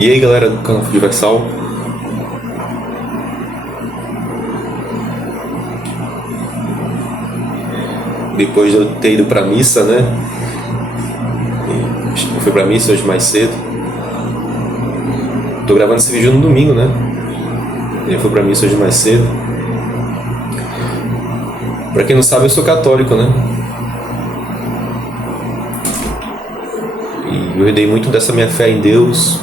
E aí galera do canal Universal, depois de eu ter ido pra missa, né? Eu fui pra missa hoje mais cedo. Tô gravando esse vídeo no domingo, né? Eu fui pra missa hoje mais cedo. Pra quem não sabe, eu sou católico, né? E eu herdei muito dessa minha fé em Deus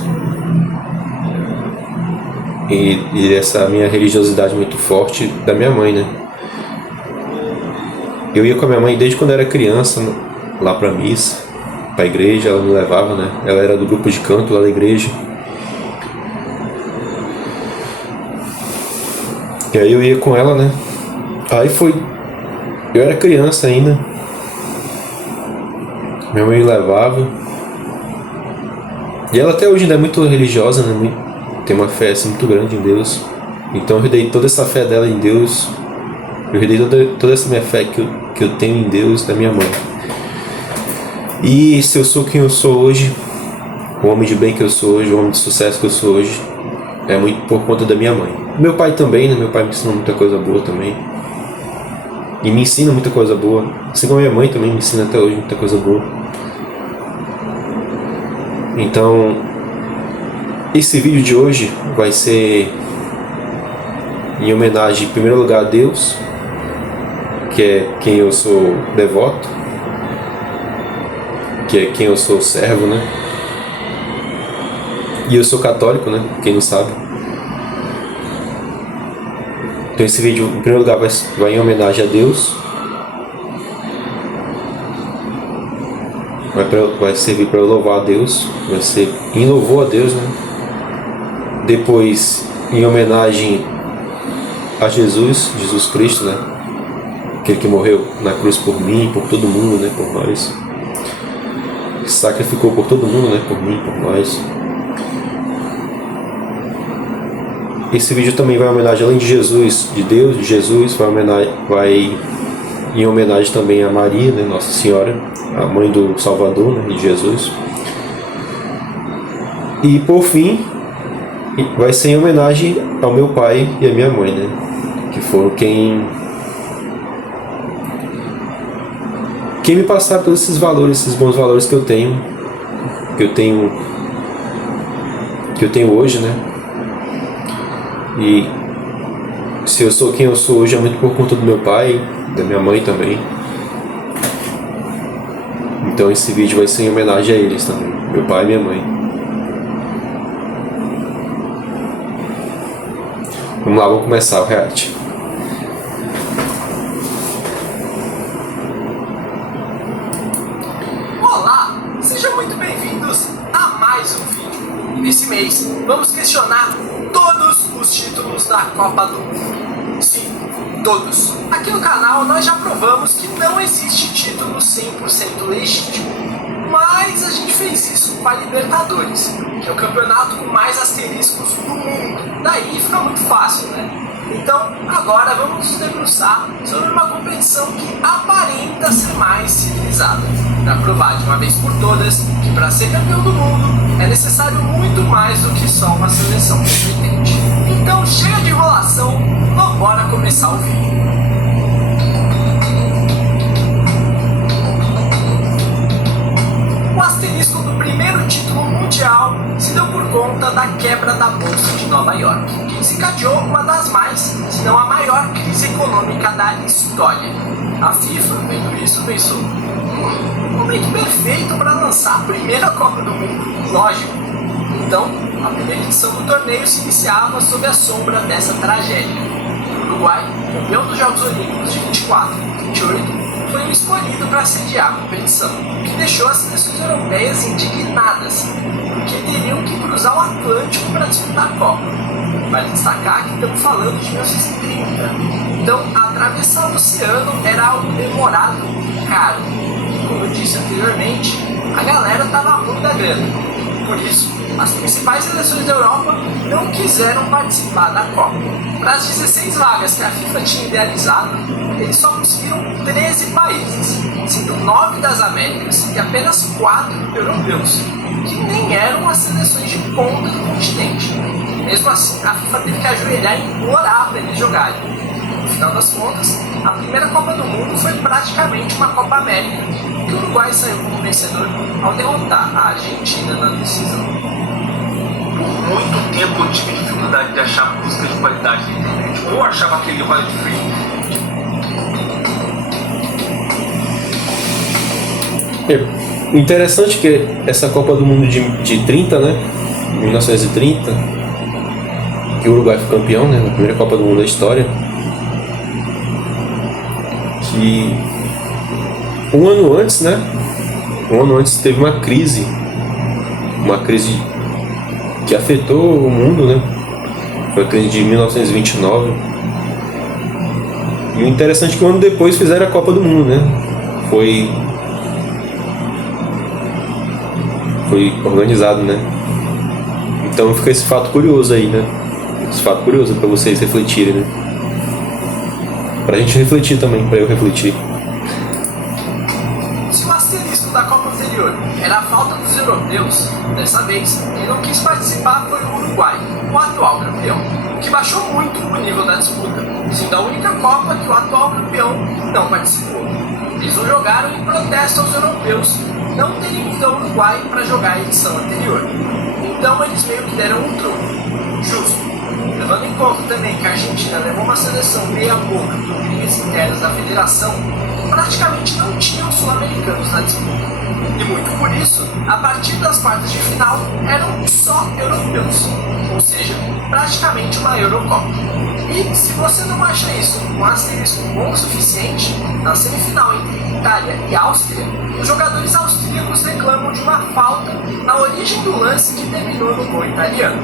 e essa minha religiosidade muito forte da minha mãe, né? Eu ia com a minha mãe desde quando eu era criança, lá pra missa, pra igreja, ela me levava, né? Ela era do grupo de canto lá da igreja. E aí eu ia com ela, né? Aí foi... Eu era criança ainda. Minha mãe me levava. E ela até hoje ainda é muito religiosa, né? Tem uma fé assim, muito grande em Deus. Então eu herdei toda essa fé dela em Deus. Eu herdei toda essa minha fé que eu tenho em Deus da minha mãe. E se eu sou quem eu sou hoje, o homem de bem que eu sou hoje, o homem de sucesso que eu sou hoje, é muito por conta da minha mãe. Meu pai também, né? Meu pai me ensinou muita coisa boa também. E me ensina muita coisa boa. Assim como a minha mãe também me ensina até hoje muita coisa boa. Então, esse vídeo de hoje vai ser em homenagem, em primeiro lugar, a Deus, que é quem eu sou devoto, que é quem eu sou servo, né? E eu sou católico, né? Quem não sabe. Então esse vídeo, em primeiro lugar, vai em homenagem a Deus. Vai servir para louvar a Deus. Vai ser em louvor a Deus, né? Depois, em homenagem a Jesus Cristo, né? Aquele que morreu na cruz por mim, por todo mundo, né? Por nós. Que sacrificou por todo mundo, né? Por mim, por nós. Esse vídeo também vai em homenagem, além de Jesus, de Deus, de Jesus, vai em homenagem também a Maria, né? Nossa Senhora, a mãe do Salvador, né? De Jesus. E por fim, vai ser em homenagem ao meu pai e à minha mãe, né? Que foram quem me passaram todos esses valores, esses bons valores que eu tenho hoje, né? E se eu sou quem eu sou hoje é muito por conta do meu pai, da minha mãe também. Então esse vídeo vai ser em homenagem a eles também, meu pai e minha mãe. Vamos lá, vamos começar o react. Olá, sejam muito bem-vindos a mais um vídeo. E nesse mês vamos questionar todos os títulos da Copa do Mundo. Sim, todos. Aqui no canal nós já provamos que não existe título 100% legítimo. Mas a gente fez isso com a Libertadores, que é o campeonato com mais asteriscos do mundo. Daí fica muito fácil, né? Então, agora vamos nos debruçar sobre uma competição que aparenta ser mais civilizada, para provar de uma vez por todas que para ser campeão do mundo é necessário muito mais do que só uma seleção competente. Então, chega de enrolação, vamos embora começar o vídeo. O asterisco do primeiro título mundial se deu por conta da quebra da Bolsa de Nova York, que desencadeou uma das mais, se não a maior crise econômica da história. A FIFA, vendo isso, pensou: um momento perfeito para lançar a primeira Copa do Mundo, lógico. Então, a primeira edição do torneio se iniciava sob a sombra dessa tragédia. O Uruguai, campeão dos Jogos Olímpicos de 24 e 28, foi o escolhido para sediar a competição, o que deixou as seleções europeias indignadas, porque teriam que cruzar o Atlântico para disputar a Copa. Vale destacar que estamos falando de 1930, então atravessar o oceano era algo demorado e caro. Como eu disse anteriormente, a galera estava ruim da grana. Por isso, as principais seleções da Europa não quiseram participar da Copa. Para as 16 vagas que a FIFA tinha idealizado, eles só conseguiram 13 países, sendo 9 das Américas e apenas 4 europeus, que nem eram as seleções de ponta do continente. Mesmo assim, a FIFA teve que ajoelhar e implorar para eles jogarem. No final das contas, a primeira Copa do Mundo foi praticamente uma Copa América, e o Uruguai saiu como vencedor ao derrotar a Argentina na decisão. Por muito tempo eu tive dificuldade de achar música de qualidade na internet. Ou eu achava aquele royalty free. Interessante que essa Copa do Mundo de 30, né? 1930, que o Uruguai foi campeão, né? Na primeira Copa do Mundo da história. Que um ano antes, né? Um ano antes teve uma crise que afetou o mundo, né? Foi a crise de 1929. E o interessante é que um ano depois fizeram a Copa do Mundo, né? Foi organizado, né? Então fica esse fato curioso aí, né? Esse fato curioso para vocês refletirem, né? Pra gente refletir também, pra eu refletir. Se o asterisco da Copa anterior era a falta dos europeus, dessa vez, quem não quis participar foi o Uruguai, o atual campeão, que baixou muito o nível da disputa, sendo a única Copa que o atual campeão não participou. Eles não jogaram em protesto aos europeus não terem ido ao Uruguai para jogar a edição anterior. Então eles meio que deram um troco. Justo. Levando em conta também que a Argentina levou uma seleção meia boca por brigas internas da federação, praticamente não tinham sul-americanos na disputa. E muito por isso, a partir das quartas de final, eram só europeus. Ou seja, praticamente uma Eurocopa. E se você não acha isso um asterisco bom o suficiente, na semifinal entre Itália e Áustria, os jogadores austríacos reclamam de uma falta na origem do lance que terminou no gol italiano.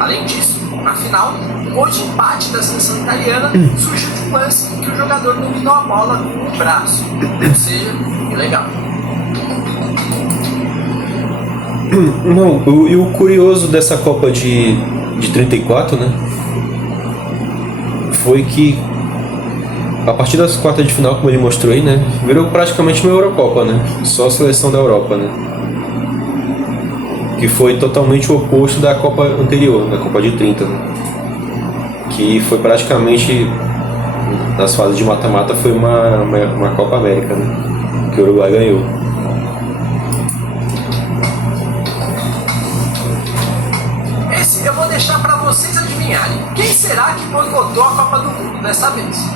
Além disso, na final, o gol de empate da seleção italiana surgiu de um lance em que o jogador dominou a bola com o braço. Ou seja, ilegal. Não, e o curioso dessa Copa de 34, né? Foi que a partir das quartas de final, como ele mostrou aí, né? Virou praticamente uma Eurocopa, né? Só a seleção da Europa, né? Que foi totalmente o oposto da Copa anterior, da Copa de 30, né? Que foi praticamente, nas fases de mata-mata, foi uma Copa América, né? Que o Uruguai ganhou. Esse eu vou deixar para vocês adivinharem. Quem será que boicotou a Copa do Mundo dessa vez?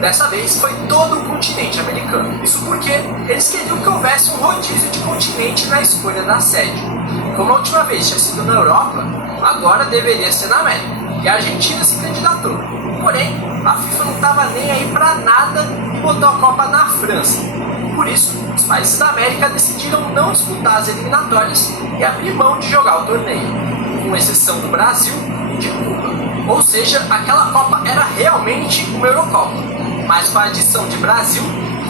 Dessa vez foi todo o continente americano. Isso porque eles queriam que houvesse um rodízio de continente na escolha da sede. Como a última vez tinha sido na Europa, agora deveria ser na América. E a Argentina se candidatou. Porém, a FIFA não estava nem aí para nada e botou a Copa na França. Por isso, os países da América decidiram não disputar as eliminatórias e abrir mão de jogar o torneio, com exceção do Brasil e de Cuba. Ou seja, aquela Copa era realmente uma Eurocopa, mas com a adição de Brasil,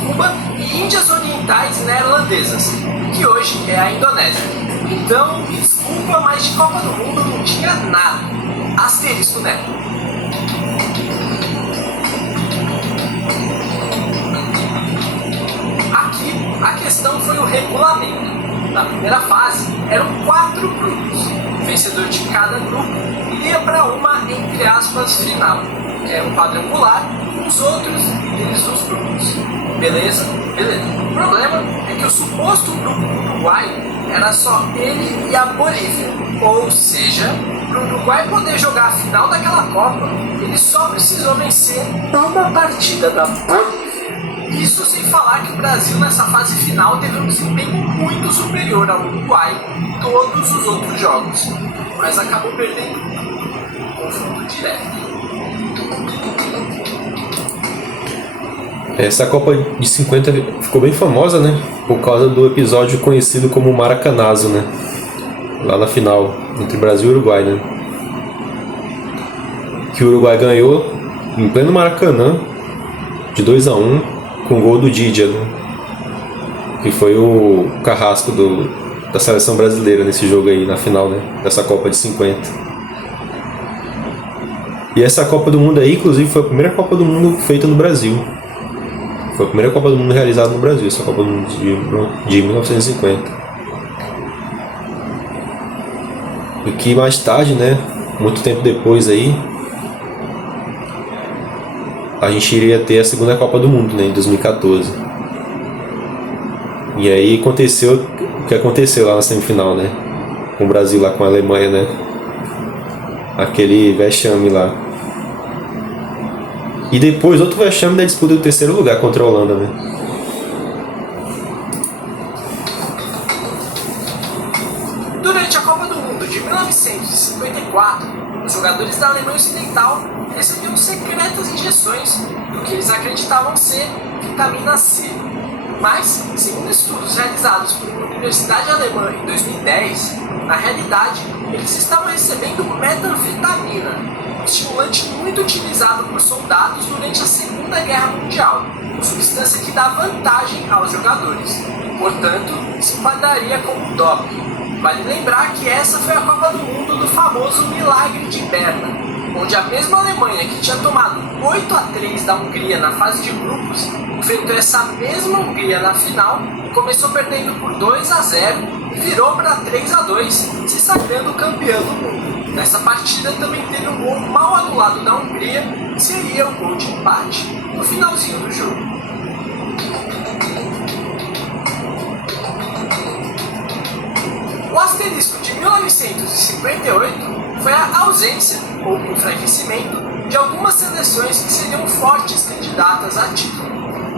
Cuba e Índias Orientais e Neerlandesas, que hoje é a Indonésia. Então, desculpa, mas de Copa do Mundo não tinha nada. Asterisco, né? Aqui, a questão foi o regulamento. Na primeira fase, eram 4 grupos. O vencedor de cada grupo iria para uma, entre aspas, final, que era um quadrangular com os outros líderes dos grupos. Beleza? Beleza. O problema é que o suposto grupo do Uruguai era só ele e a Bolívia. Ou seja, para o Uruguai poder jogar a final daquela Copa, ele só precisou vencer uma partida da Bolívia. Isso sem falar que o Brasil nessa fase final teve um desempenho muito superior ao Uruguai em todos os outros jogos, mas acabou perdendo o confronto direto. Essa Copa de 50 ficou bem famosa, né? Por causa do episódio conhecido como Maracanazo, né? Lá na final, entre Brasil e Uruguai, né? Que o Uruguai ganhou em pleno Maracanã, de 2-1, com o gol do Didia, né? Que foi o carrasco da seleção brasileira nesse jogo aí, na final, né? Dessa Copa de 50. E essa Copa do Mundo aí, inclusive, foi a primeira Copa do Mundo feita no Brasil. Foi a primeira Copa do Mundo realizada no Brasil, essa Copa do Mundo de 1950. E que mais tarde, né, muito tempo depois aí, a gente iria ter a segunda Copa do Mundo, né, em 2014. E aí aconteceu o que aconteceu lá na semifinal, né, com o Brasil lá com a Alemanha, né, aquele vexame lá. E depois outro vexame da disputa do terceiro lugar contra a Holanda, né. Durante a Copa do Mundo de 1954, os jogadores da Alemanha Ocidental recebiam secretas injeções do que eles acreditavam ser vitamina C. Mas, segundo estudos realizados por uma universidade alemã em 2010, na realidade, eles estavam recebendo metanfetamina, um estimulante muito utilizado por soldados durante a Segunda Guerra Mundial, substância que dá vantagem aos jogadores. Portanto, se enquadraria como doping. Vale lembrar que essa foi a Copa do Mundo do famoso Milagre de Berna, onde a mesma Alemanha que tinha tomado 8-3 da Hungria na fase de grupos, enfrentou essa mesma Hungria na final e começou perdendo por 2-0 e virou para 3-2, se sagrando campeão do mundo. Nessa partida também teve um gol mal anulado da Hungria, que seria o gol de empate, no finalzinho do jogo. O asterisco de 1958 foi a ausência ou enfraquecimento de algumas seleções que seriam fortes candidatas a título.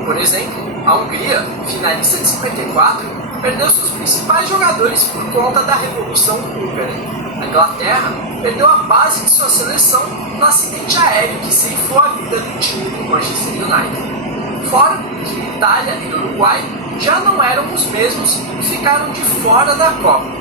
Por exemplo, a Hungria, finalista de 54, perdeu seus principais jogadores por conta da Revolução Húngara. A Inglaterra perdeu a base de sua seleção no acidente aéreo que ceifou a vida do time do Manchester United. Fora que Itália e Uruguai já não eram os mesmos e ficaram de fora da Copa.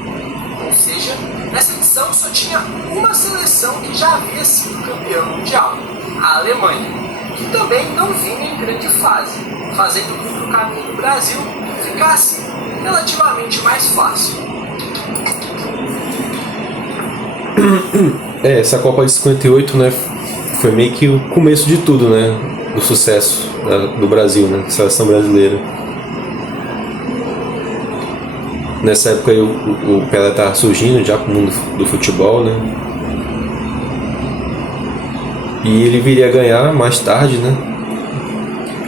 Ou seja, nessa edição só tinha uma seleção que já havia sido campeã mundial, a Alemanha, que também não vinha em grande fase, fazendo com que o caminho do Brasil ficasse relativamente mais fácil. Essa Copa de 58, né, foi meio que o começo de tudo, né, do sucesso do Brasil, né, da seleção brasileira. Nessa época aí, o Pelé estava surgindo já pro mundo do futebol, né? E ele viria a ganhar mais tarde, né?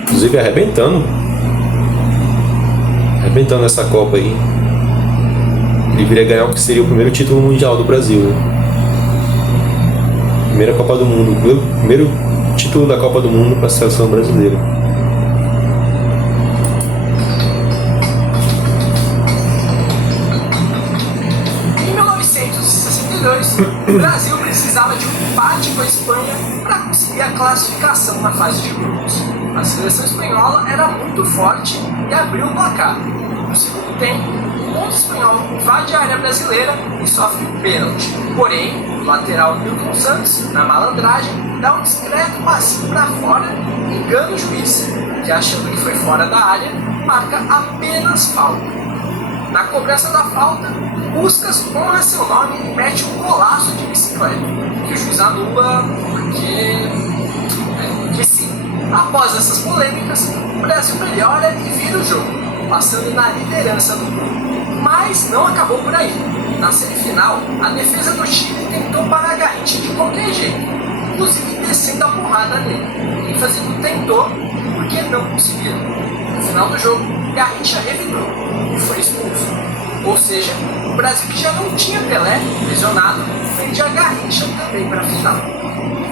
Inclusive arrebentando essa Copa aí. Ele viria a ganhar o que seria o primeiro título mundial do Brasil, né? Primeira Copa do Mundo, primeiro título da Copa do Mundo para a seleção brasileira. O Brasil precisava de um empate com a Espanha para conseguir a classificação na fase de grupos. A seleção espanhola era muito forte e abriu o placar. No segundo tempo, o ponto espanhol invade a área brasileira e sofre um pênalti. Porém, o lateral Nilton Santos, na malandragem, dá um discreto passinho para fora e engana o juiz, que achando que foi fora da área, marca apenas falta. Na cobrança da falta, Puskas honra seu nome e mete um golaço de bicicleta, que o juiz anula porque sim. Após essas polêmicas, o Brasil melhora e vira o jogo, passando na liderança do grupo. Mas não acabou por aí. Na semifinal, a defesa do Chile tentou parar Garrincha de qualquer jeito, inclusive descendo a porrada nele. Quem fazendo tentou, porque não conseguiram. No final do jogo, Garrincha revidou e foi expulso. Ou seja, o Brasil, que já não tinha Pelé lesionado, perdia a Garrincha também para a final.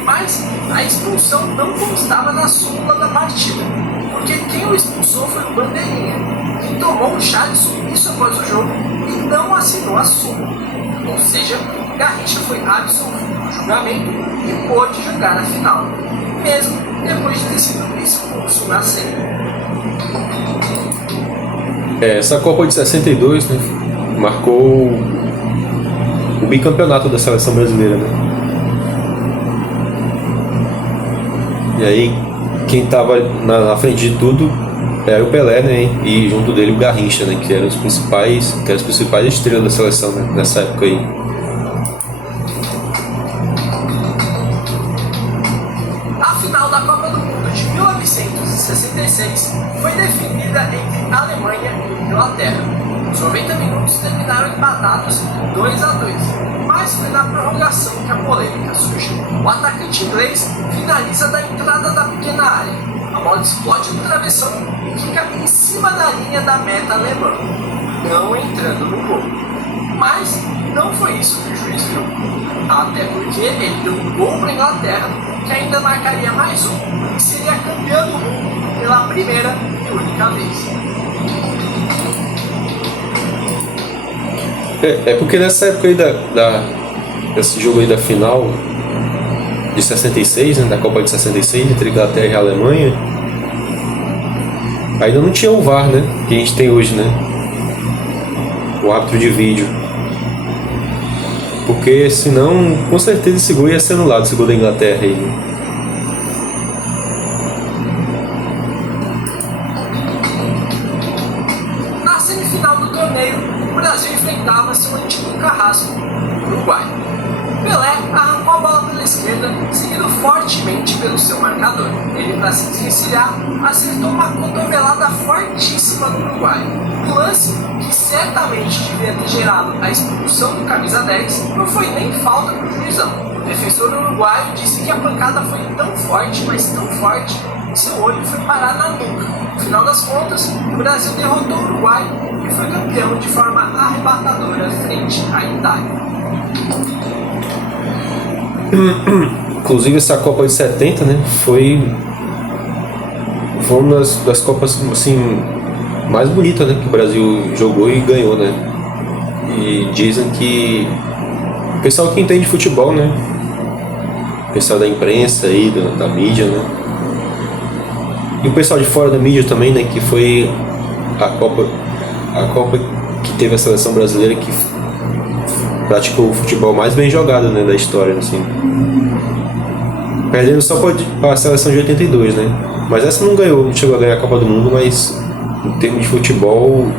Mas a expulsão não constava na súmula da partida, porque quem o expulsou foi o Bandeirinha, que tomou um chá de sumiço após o jogo e não assinou a súmula. Ou seja, Garrincha foi absolvido do julgamento e pôde jogar na final, mesmo depois de ter sido expulso na semi. Essa Copa de 62, né, marcou o bicampeonato da seleção brasileira, né? E aí quem estava na frente de tudo era o Pelé, né? E junto dele o Garrincha, né? Que eram as principais estrelas da seleção, né, nessa época aí. A final da Copa do Mundo de 1966 Inglaterra. Os 90 minutos terminaram empatados 2-2, mas foi na prorrogação que a polêmica surgiu. O atacante inglês finaliza da entrada da pequena área. A bola explode no travessão e fica em cima da linha da meta alemã, não entrando no gol. Mas não foi isso que o juiz viu, até porque ele deu um gol para a Inglaterra, que ainda marcaria mais um e seria campeão do mundo pela primeira e única vez. É porque nessa época aí desse jogo aí da final de 66, né, da Copa de 66, entre Inglaterra e Alemanha, ainda não tinha o VAR, né, que a gente tem hoje, né, o árbitro de vídeo. Porque senão, com certeza esse gol ia ser anulado, esse gol da Inglaterra aí, né? Na semifinal do torneio, o Brasil enfrentava seu antigo carrasco, o Uruguai. Pelé arrancou a bola pela esquerda, seguindo fortemente pelo seu marcador. Ele, para se desvencilhar, acertou uma cotovelada fortíssima no Uruguai. O lance, que certamente devia ter gerado a expulsão do camisa 10, não foi nem falta para o juizão. O defensor uruguaio disse que a pancada foi tão forte, mas tão forte, que seu olho foi parar na nuca. No final das contas, o Brasil derrotou o Uruguai e foi campeão de forma arrebatadora frente à Itália. Inclusive essa Copa de 70, né, foi uma das Copas assim, mais bonita, né, que o Brasil jogou e ganhou, né? E dizem que o pessoal que entende futebol, né, o pessoal da imprensa aí, da mídia, né, e o pessoal de fora da mídia também, né, que foi a Copa que teve a seleção brasileira que praticou o futebol mais bem jogado, né, da história, assim. Perdendo só para a seleção de 82, né? Mas essa não ganhou, não chegou a ganhar a Copa do Mundo, mas em termos de futebol,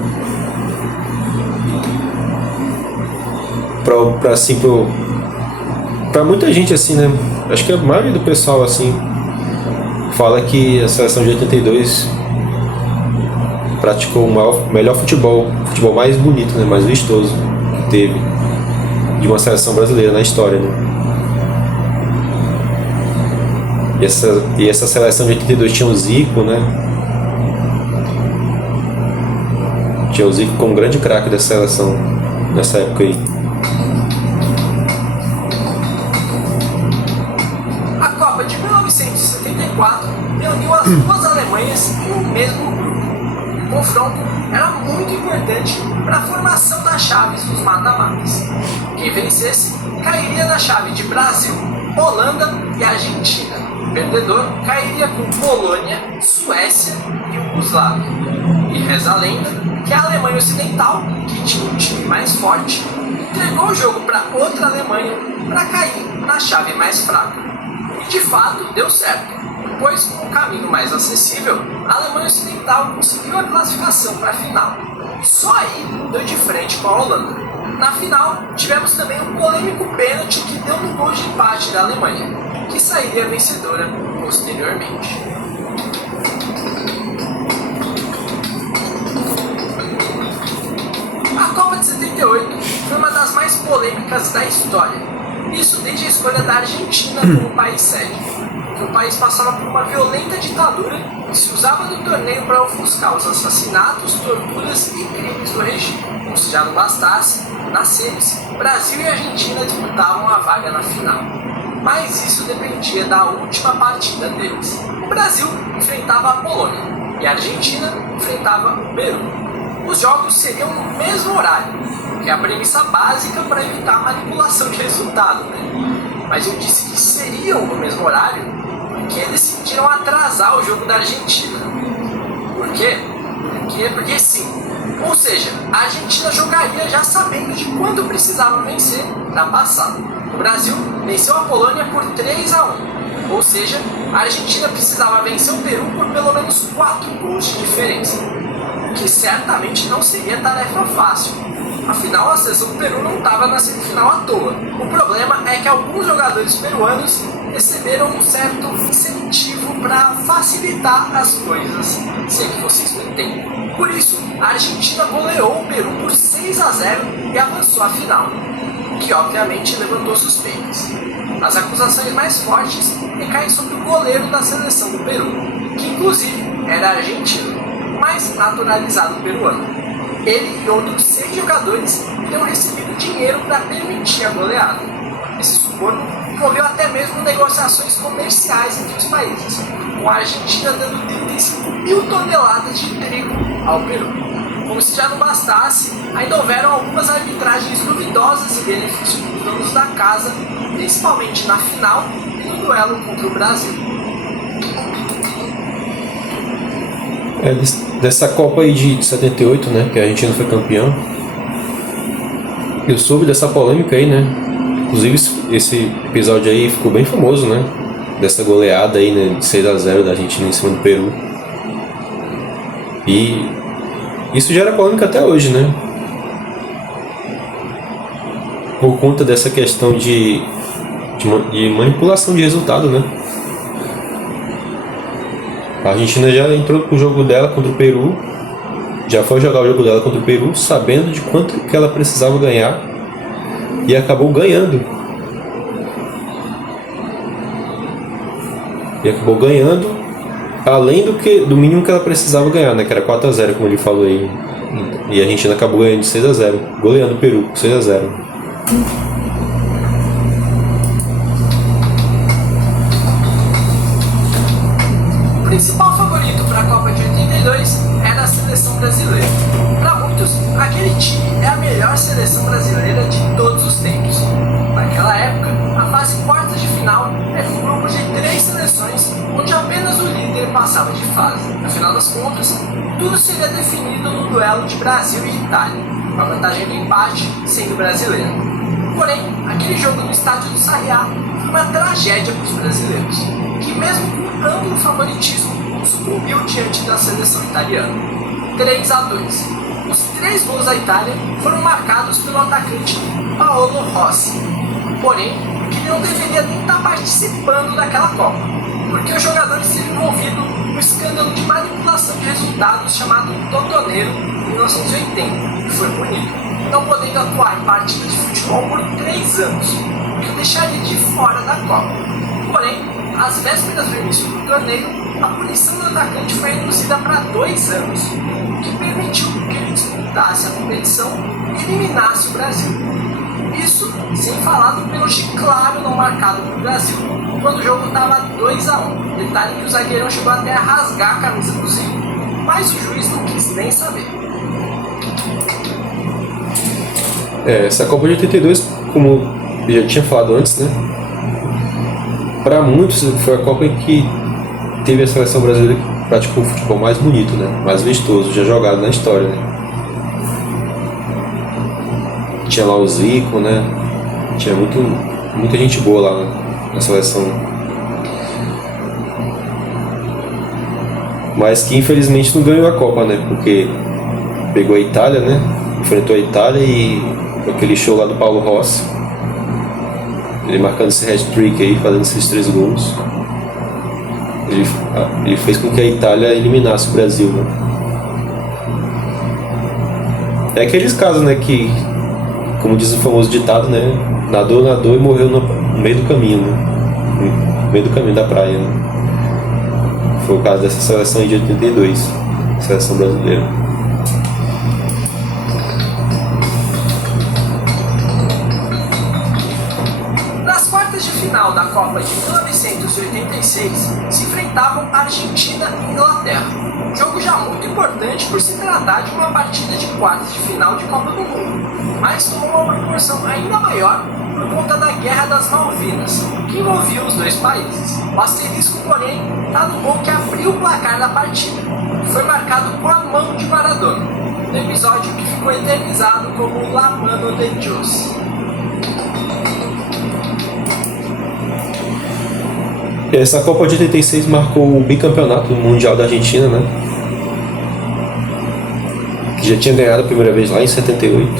para muita gente, assim, né? Acho que a maioria do pessoal, assim, fala que a seleção de 82 praticou o melhor futebol mais bonito, né? Mais vistoso que teve de uma seleção brasileira na história, né? E essa seleção de 82 tinha o Zico, né? Tinha o Zico como grande craque dessa seleção nessa época aí. A Copa de 1974 reuniu as duas Alemanhas em um mesmo grupo. O confronto era muito importante para a formação das chaves dos mata-matas. Quem vencesse cairia na chave de Brasil, Holanda e Argentina. O perdedor cairia com Polônia, Suécia e Iugoslávia. E reza a lenda que a Alemanha Ocidental, que tinha um time mais forte, entregou o jogo para outra Alemanha para cair na chave mais fraca. E de fato deu certo, pois com um caminho mais acessível, a Alemanha Ocidental conseguiu a classificação para a final. E só aí deu de frente com a Holanda. Na final, tivemos também um polêmico pênalti que deu no gol de empate da Alemanha, que sairia vencedora posteriormente. A Copa de 78 foi uma das mais polêmicas da história. Isso desde a escolha da Argentina como país sede. O país passava por uma violenta ditadura e se usava do torneio para ofuscar os assassinatos, torturas e crimes do regime. Como se já não bastasse, nas semis, Brasil e Argentina disputavam a vaga na final. Mas isso dependia da última partida deles. O Brasil enfrentava a Polônia e a Argentina enfrentava o Peru. Os jogos seriam no mesmo horário, que é a premissa básica para evitar a manipulação de resultado, né? Mas eu disse que seriam no mesmo horário porque decidiram atrasar o jogo da Argentina. Por quê? Porque sim. Ou seja, a Argentina jogaria já sabendo de quanto precisava vencer para passar. O Brasil venceu a Polônia por 3-1. Ou seja, a Argentina precisava vencer o Peru por pelo menos 4 gols de diferença. O que certamente não seria tarefa fácil. Afinal, a seleção do Peru não estava na semifinal à toa. O problema é que alguns jogadores peruanos receberam um certo incentivo para facilitar as coisas, se é que vocês me entendem. Por isso, a Argentina goleou o Peru por 6-0 e avançou à final, o que obviamente levantou suspeitas. As acusações mais fortes recaem sobre o goleiro da seleção do Peru, que inclusive era argentino, mas naturalizado peruano. Ele e outros 6 jogadores teriam recebido dinheiro para permitir a goleada. Esse suborno envolveu até mesmo negociações comerciais entre os países, com a Argentina dando 35 mil toneladas de trigo ao Peru. Como se já não bastasse, ainda houveram algumas arbitragens duvidosas em benefício dos donos da casa, principalmente na final e no duelo contra o Brasil. Dessa Copa aí de 78, né, que a Argentina foi campeão, eu soube dessa polêmica aí, né? Inclusive esse episódio aí ficou bem famoso, né? Dessa goleada aí, né, de 6-0 da Argentina em cima do Peru. E isso gera polêmica até hoje, né? Por conta dessa questão de manipulação de resultado, né? A Argentina já entrou pro jogo dela contra o Peru, já foi jogar o jogo dela contra o Peru, sabendo de quanto que ela precisava ganhar e acabou ganhando. Além do mínimo que ela precisava ganhar, né? Que era 4-0, como ele falou aí. E a Argentina acabou ganhando de 6-0, goleando o Peru 6-0. O principal favorito para a Copa de 82 era a seleção brasileira. Para muitos, aquele time é a melhor seleção brasileira de todos os tempos. Naquela época, a fase quartas de final era um grupo de 3 seleções, onde apenas o líder passava de fase. No final das contas, tudo seria definido no duelo de Brasil e Itália, com a vantagem do empate sendo brasileira. Porém, aquele jogo no estádio do Sarriá foi uma tragédia para os brasileiros, que mesmo com amplo favoritismo, sucumbiu diante da seleção italiana. 3-2. Os 3 gols da Itália foram marcados pelo atacante Paolo Rossi. Porém, ele não deveria nem estar participando daquela Copa, porque o jogador esteve envolvido no escândalo de manipulação de resultados chamado Totoneiro em 1980 e foi punido, não podendo atuar em partidas de futebol por 3 anos, o que o deixaria de fora da Copa. Porém, às vésperas do início do torneio, a punição do atacante foi reduzida para 2 anos, o que permitiu que ele disputasse a competição e eliminasse o Brasil. Isso sem falar do pênalti claro não marcado para o Brasil, quando o jogo estava 2-1. Detalhe que o zagueirão chegou até a rasgar a camisa do Zico, mas o juiz não quis nem saber. Essa Copa de 82, como eu já tinha falado antes, né? Para muitos foi a Copa em que teve a seleção brasileira que praticou o futebol mais bonito, né? Mais vistoso, já jogado na história, né? Tinha lá o Zico, né? Tinha muita gente boa lá na seleção. Mas que infelizmente não ganhou a Copa, né? Porque pegou a Itália, né? Enfrentou a Itália e aquele show lá do Paulo Rossi, ele marcando esse hat-trick aí, fazendo esses 3 gols, ele fez com que a Itália eliminasse o Brasil, né? É aqueles casos, né, que, como diz o famoso ditado, né, nadou e morreu no meio do caminho, né? No meio do caminho da praia, né? Foi o caso dessa seleção de 82, seleção brasileira. Final da Copa de 1986 se enfrentavam Argentina e Inglaterra, jogo já muito importante por se tratar de uma partida de quartas de final de Copa do Mundo, mas tomou uma proporção ainda maior por conta da Guerra das Malvinas, que envolvia os 2 países. O asterisco, porém, está no gol que abriu o placar da partida, que foi marcado com a mão de Maradona, no episódio que ficou eternizado como La Mano de Dios. Essa Copa de 86 marcou o bicampeonato mundial da Argentina, né? Que já tinha ganhado a primeira vez lá em 78.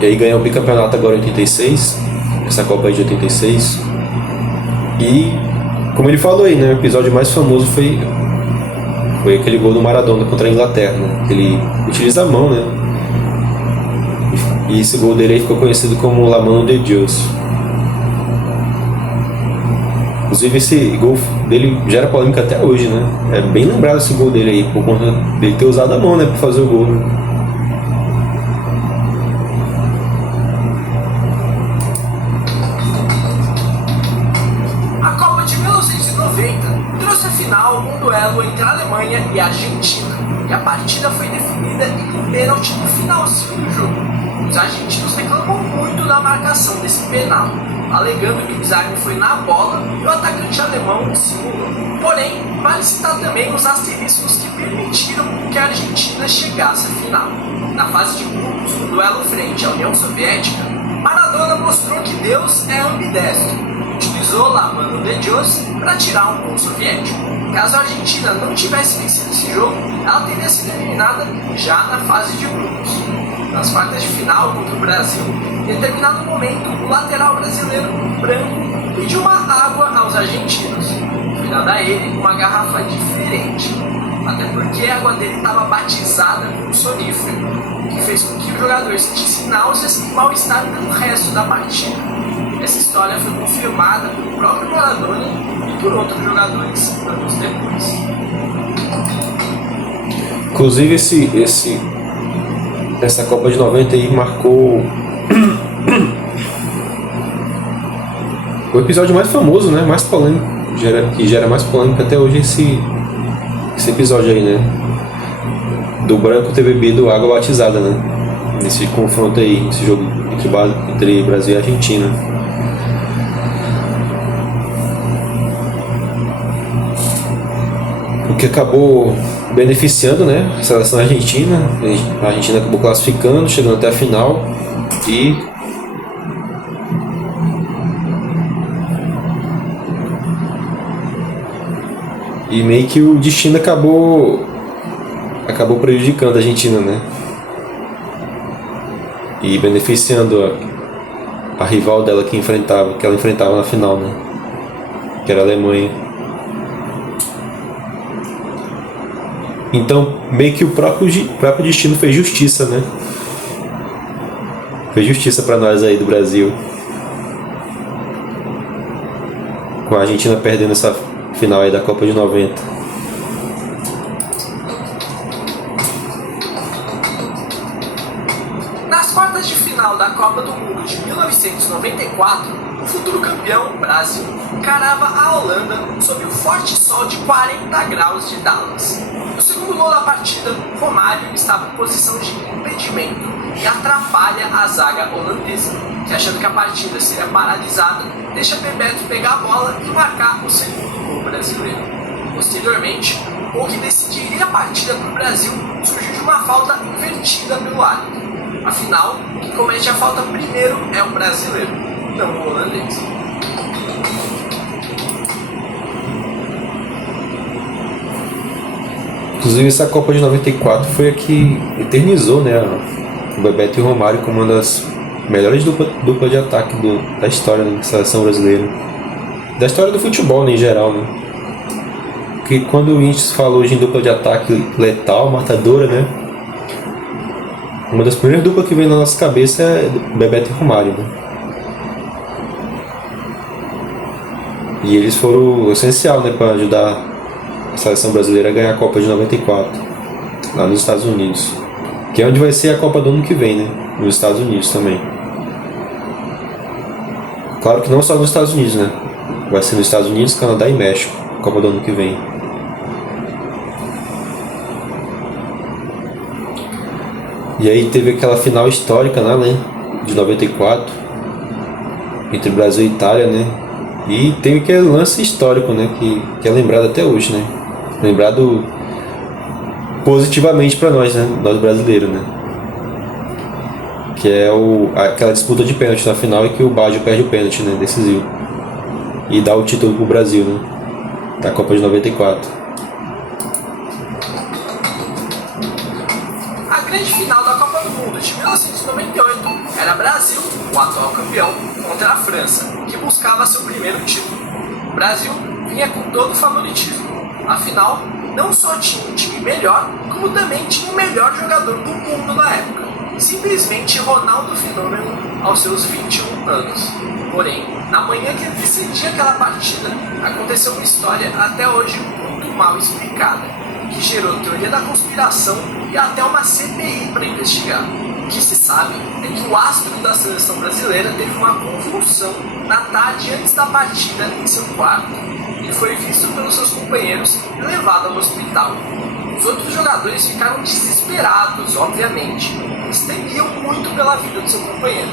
E aí ganhou o bicampeonato agora em 86. Essa Copa aí de 86. E, como ele falou aí, né? O episódio mais famoso foi Foi aquele gol do Maradona contra a Inglaterra, né? Ele utiliza a mão, né? E esse gol dele aí ficou conhecido como La Mano de Dios. Inclusive esse gol dele gera polêmica até hoje, né? É bem lembrado esse gol dele aí, por conta dele ter usado a mão, né, para fazer o gol, né? A Copa de 1990 trouxe a final um duelo entre a Alemanha e a Argentina, e a partida foi definida em um pênalti no finalzinho do jogo. Os argentinos reclamam muito da marcação desse penal, alegando que o desarme foi na bola e o atacante alemão simulou. Porém, vale citar também os asteriscos que permitiram que a Argentina chegasse à final. Na fase de grupos, no duelo frente à União Soviética, Maradona mostrou que Deus é ambidestro. Utilizou La Mano de Dios para tirar um gol soviético. Caso a Argentina não tivesse vencido esse jogo, ela teria sido eliminada já na fase de grupos. Nas quartas de final contra o Brasil, em determinado momento, o lateral brasileiro, branco, pediu uma água aos argentinos. Foi dada a ele uma garrafa diferente, até porque a água dele estava batizada com sonífero, o que fez com que o jogador sentisse náuseas e mal-estar pelo resto da partida. Essa história foi confirmada pelo próprio Maradona e por outros jogadores anos depois. Inclusive essa Copa de 90 aí marcou o episódio mais famoso, né? Mais polêmico, que gera mais polêmica até hoje esse episódio aí, né? Do branco ter bebido água batizada, né? Nesse confronto aí, nesse jogo entre Brasil e Argentina. O que acabou beneficiando, né, a seleção argentina. A Argentina acabou classificando, chegando até a final e meio que o destino acabou prejudicando a Argentina, né, e beneficiando a rival dela que ela enfrentava na final, né, que era a Alemanha. Então, meio que o próprio destino fez justiça, né? Fez justiça pra nós aí do Brasil. Com a Argentina perdendo essa final aí da Copa de 90. Nas quartas de final da Copa do Mundo de 1994, o futuro campeão, Brasil, encarava a Holanda sob o forte sol de 40 graus de Dallas. No segundo gol da partida, Romário estava em posição de impedimento e atrapalha a zaga holandesa, que achando que a partida seria paralisada, deixa Bebeto pegar a bola e marcar o segundo gol brasileiro. Posteriormente, o gol que decidiria a partida para o Brasil surgiu de uma falta invertida pelo árbitro. Afinal, quem comete a falta primeiro é o brasileiro, não o holandês. Inclusive essa Copa de 94 foi a que eternizou, né, o Bebeto e o Romário como uma das melhores duplas de ataque da história, né, da seleção brasileira. Da história do futebol, né, em geral, né. Porque quando a gente fala hoje em dupla de ataque letal, matadora, né, uma das primeiras duplas que vem na nossa cabeça é Bebeto e Romário, né. E eles foram essencial, né, para ajudar a seleção brasileira a ganhar a Copa de 94, lá nos Estados Unidos, que é onde vai ser a Copa do ano que vem, né, nos Estados Unidos também. Claro que não só nos Estados Unidos, né, vai ser nos Estados Unidos, Canadá e México, Copa do ano que vem. E aí teve aquela final histórica, né, de 94, entre Brasil e Itália, né, e tem aquele lance histórico, né, que é lembrado até hoje, né, lembrado positivamente para nós, né, nós brasileiros, né, que é aquela disputa de pênalti na final e que o Baggio perde o pênalti, né, decisivo, e dá o título pro Brasil, né, da Copa de 94. A grande final da Copa do Mundo de 1998 era Brasil, o atual campeão, contra a França, que buscava seu primeiro título. O Brasil vinha com todo o favoritismo. Afinal, não só tinha um time melhor, como também tinha o melhor jogador do mundo na época. Simplesmente Ronaldo Fenômeno aos seus 21 anos. Porém, na manhã que antecedia aquela partida, aconteceu uma história até hoje muito mal explicada, que gerou teoria da conspiração e até uma CPI para investigar. O que se sabe é que o astro da seleção brasileira teve uma convulsão na tarde antes da partida em seu quarto. Ele foi visto pelos seus companheiros e levado ao hospital. Os outros jogadores ficaram desesperados, obviamente. Eles temiam muito pela vida do seu companheiro.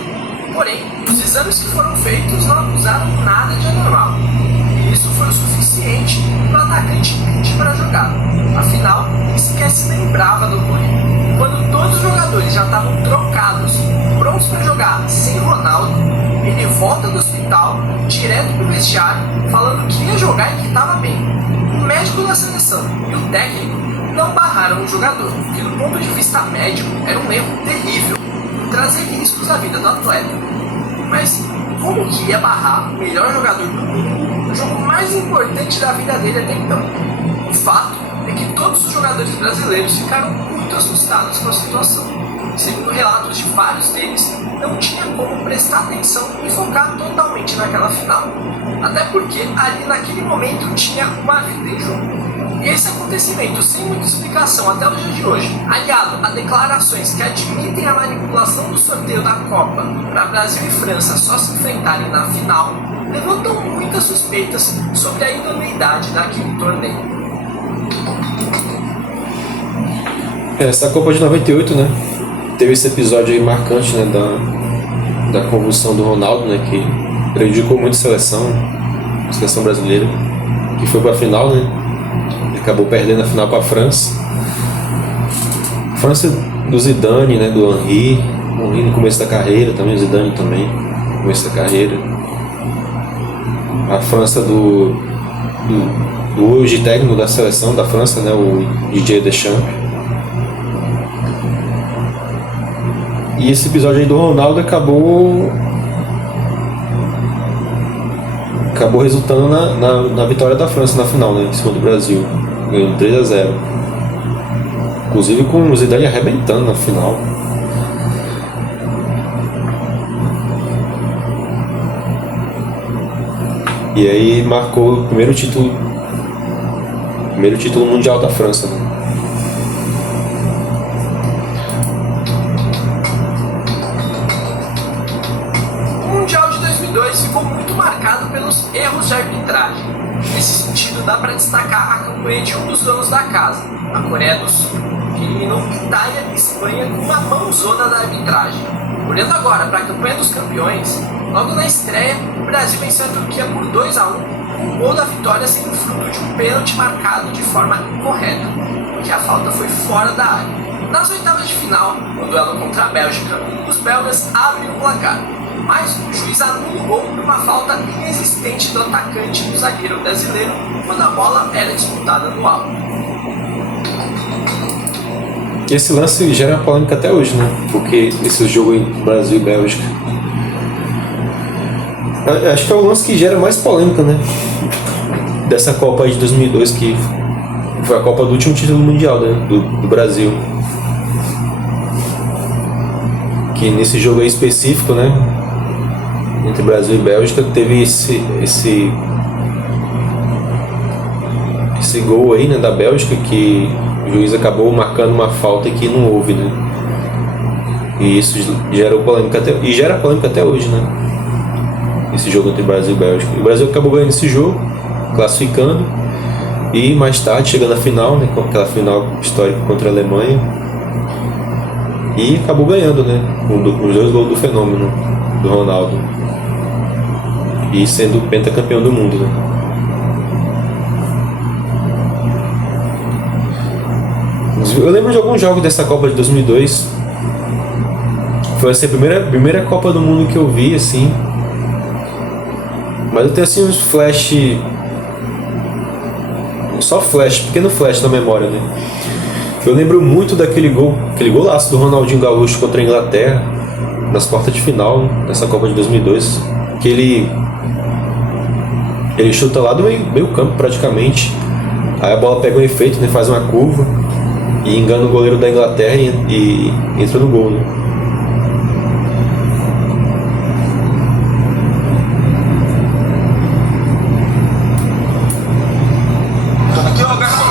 Porém, os exames que foram feitos não acusaram nada de anormal. E isso foi o suficiente para o atacante pedir para jogar. Afinal, ele sequer se lembrava do ocorrido. Quando todos os jogadores já estavam trocados, prontos para jogar sem Ronaldo, ele volta do hospital, direto para o vestiário, falando que ia jogar e que estava bem. O médico da seleção e o técnico não barraram o jogador, que do ponto de vista médico era um erro terrível, por trazer riscos à vida do atleta. Mas como que ia barrar o melhor jogador do mundo no jogo mais importante da vida dele até então? O fato é que todos os jogadores brasileiros ficaram muito assustados com a situação. Segundo relatos de vários deles, não tinha como prestar atenção e focar totalmente naquela final. Até porque ali naquele momento tinha uma vida em jogo. E esse acontecimento, sem muita explicação até o dia de hoje, aliado a declarações que admitem a manipulação do sorteio da Copa para Brasil e França só se enfrentarem na final, levantam muitas suspeitas sobre a idoneidade daquele torneio. Essa Copa de 98, né? Teve esse episódio aí marcante, né? Da convulsão do Ronaldo, né? Que prejudicou muito a seleção brasileira, que foi para a final, né? Acabou perdendo a final para a França. França do Zidane, né? Do Henry no começo da carreira, também o Zidane também, no começo da carreira. A França do hoje técnico da seleção da França, né? O Didier Deschamps. E esse episódio aí do Ronaldo acabou resultando na vitória da França na final, né? Em cima do Brasil, ganhando 3-0. Inclusive com o Zidane arrebentando na final. E aí marcou o primeiro título mundial da França, né? Ficou muito marcado pelos erros de arbitragem. Nesse sentido, dá para destacar a campanha de um dos donos da casa, a Coreia do Sul, que eliminou Itália e Espanha com uma mãozona da arbitragem. Olhando agora para a campanha dos campeões, logo na estreia, o Brasil venceu a Turquia por 2-1, com o gol da vitória sendo fruto de um pênalti marcado de forma incorreta, porque a falta foi fora da área. Nas oitavas de final, no duelo contra a Bélgica, os belgas abrem o placar, mas o juiz anula o gol por uma falta inexistente do atacante do zagueiro brasileiro quando a bola era disputada no alto. Esse lance gera polêmica até hoje, né? Porque esse jogo em Brasil e Bélgica, acho que é o lance que gera mais polêmica, né? Dessa Copa aí de 2002, que foi a Copa do último título mundial, né? do Brasil. Que nesse jogo aí específico, né? Entre Brasil e Bélgica, teve esse gol aí, né, da Bélgica, que o juiz acabou marcando uma falta que não houve, né? E isso gerou polêmica e gera polêmica até hoje, né? Esse jogo entre Brasil e Bélgica. O Brasil acabou ganhando esse jogo, classificando, e mais tarde chegando à final, né, com aquela final histórica contra a Alemanha, e acabou ganhando, né, com os 2 gols do Fenômeno, do Ronaldo, e sendo pentacampeão do mundo, né? Eu lembro de alguns jogos dessa Copa de 2002. Foi assim, a primeira Copa do Mundo que eu vi, assim. Mas eu tenho assim uns flash, só flash, pequeno flash na memória, né? Eu lembro muito daquele golaço do Ronaldinho Gaúcho contra a Inglaterra nas quartas de final dessa Copa de 2002, que ele chuta lá do meio campo praticamente, Aí a bola pega um efeito, né? Faz uma curva e engana o goleiro da Inglaterra e entra no gol, né? Aqui, ó, garçom.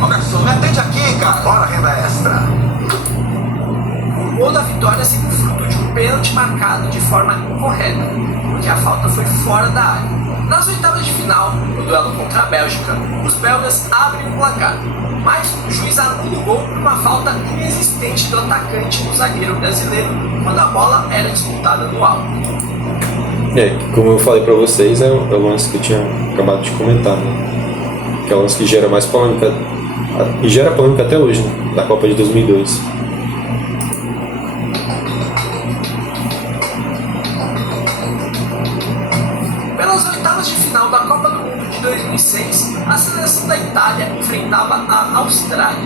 Ó, garçom, me atende aqui, cara. Bora, renda extra. O gol da vitória seria fruto de um pênalti marcado de forma incorreta, porque a falta foi fora da área. Nas oitavas de final, no duelo contra a Bélgica, os belgas abrem o placar, mas o juiz anula o gol por uma falta inexistente do atacante no zagueiro brasileiro quando a bola era disputada no alto. Como eu falei pra vocês, é o lance que eu tinha acabado de comentar, né? Que é o lance que gera mais polêmica, e gera polêmica até hoje, né? Da Copa de 2002. De final da Copa do Mundo de 2006, a seleção da Itália enfrentava a Austrália.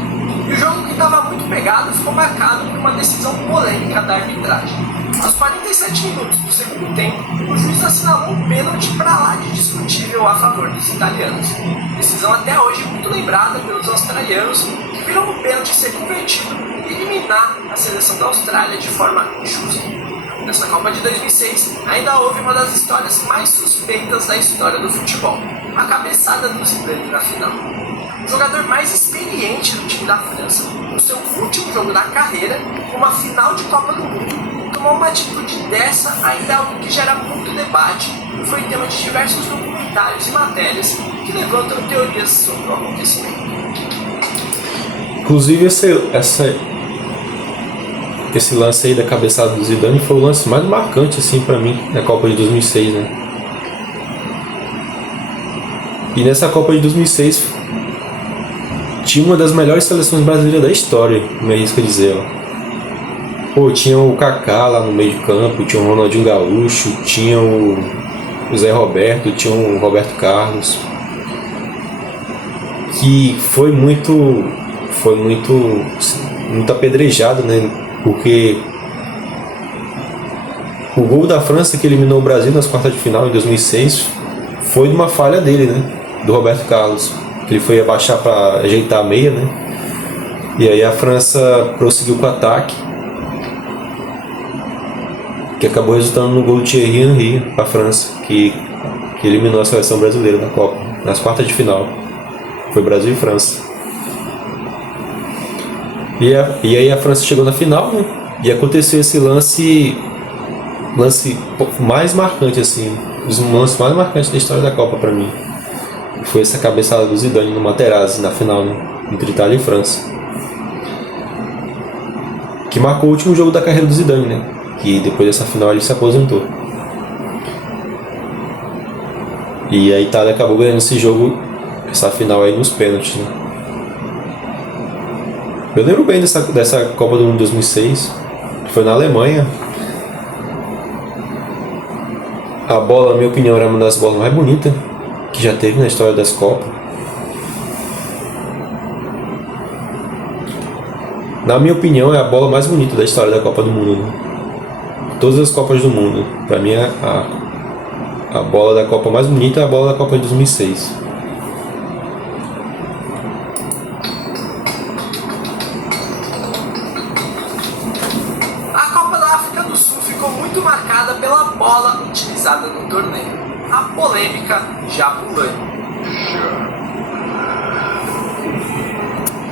E o jogo, que estava muito pegado, ficou marcado por uma decisão polêmica da arbitragem. Aos 47 minutos do segundo tempo, o juiz assinalou um pênalti para lá de discutível a favor dos italianos. Decisão até hoje muito lembrada pelos australianos, que viram o pênalti ser convertido e eliminar a seleção da Austrália de forma injusta. Nessa Copa de 2006, ainda houve uma das histórias mais suspeitas da história do futebol, a cabeçada do Zidane na final. O jogador mais experiente do time da França, no seu último jogo da carreira, uma final de Copa do Mundo, tomou uma atitude dessa, ainda algo que gera muito debate e foi tema de diversos documentários e matérias que levantam teorias sobre o acontecimento. Inclusive esse lance aí da cabeçada do Zidane foi o lance mais marcante assim para mim na Copa de 2006, né? E nessa Copa de 2006 tinha uma das melhores seleções brasileiras da história, me arrisco a dizer, ó. Pô, tinha o Kaká lá no meio de campo, tinha o Ronaldinho Gaúcho, tinha o Zé Roberto, tinha o Roberto Carlos, que foi muito apedrejado, né? Porque o gol da França que eliminou o Brasil nas quartas de final em 2006 foi de uma falha dele, né? Do Roberto Carlos, que ele foi abaixar para ajeitar a meia, né? E aí a França prosseguiu com o ataque, que acabou resultando no gol de Thierry Henry para a França, que eliminou a seleção brasileira da Copa nas quartas de final. Foi Brasil e França. E aí a França chegou na final, né? E aconteceu esse lance mais marcante, assim, os lances mais marcantes da história da Copa para mim. Foi essa cabeçada do Zidane no Materazzi na final, né? Entre Itália e França, que marcou o último jogo da carreira do Zidane, né? Que depois dessa final ele se aposentou. E a Itália acabou ganhando esse jogo, essa final aí nos pênaltis, né? Eu lembro bem dessa Copa do Mundo 2006, que foi na Alemanha. A bola, na minha opinião, era uma das bolas mais bonitas que já teve na história das Copas. Na minha opinião, é a bola mais bonita da história da Copa do Mundo, né? Todas as Copas do Mundo. Pra mim, a bola da Copa mais bonita é a bola da Copa de 2006. No torneio, a polêmica Jabulani.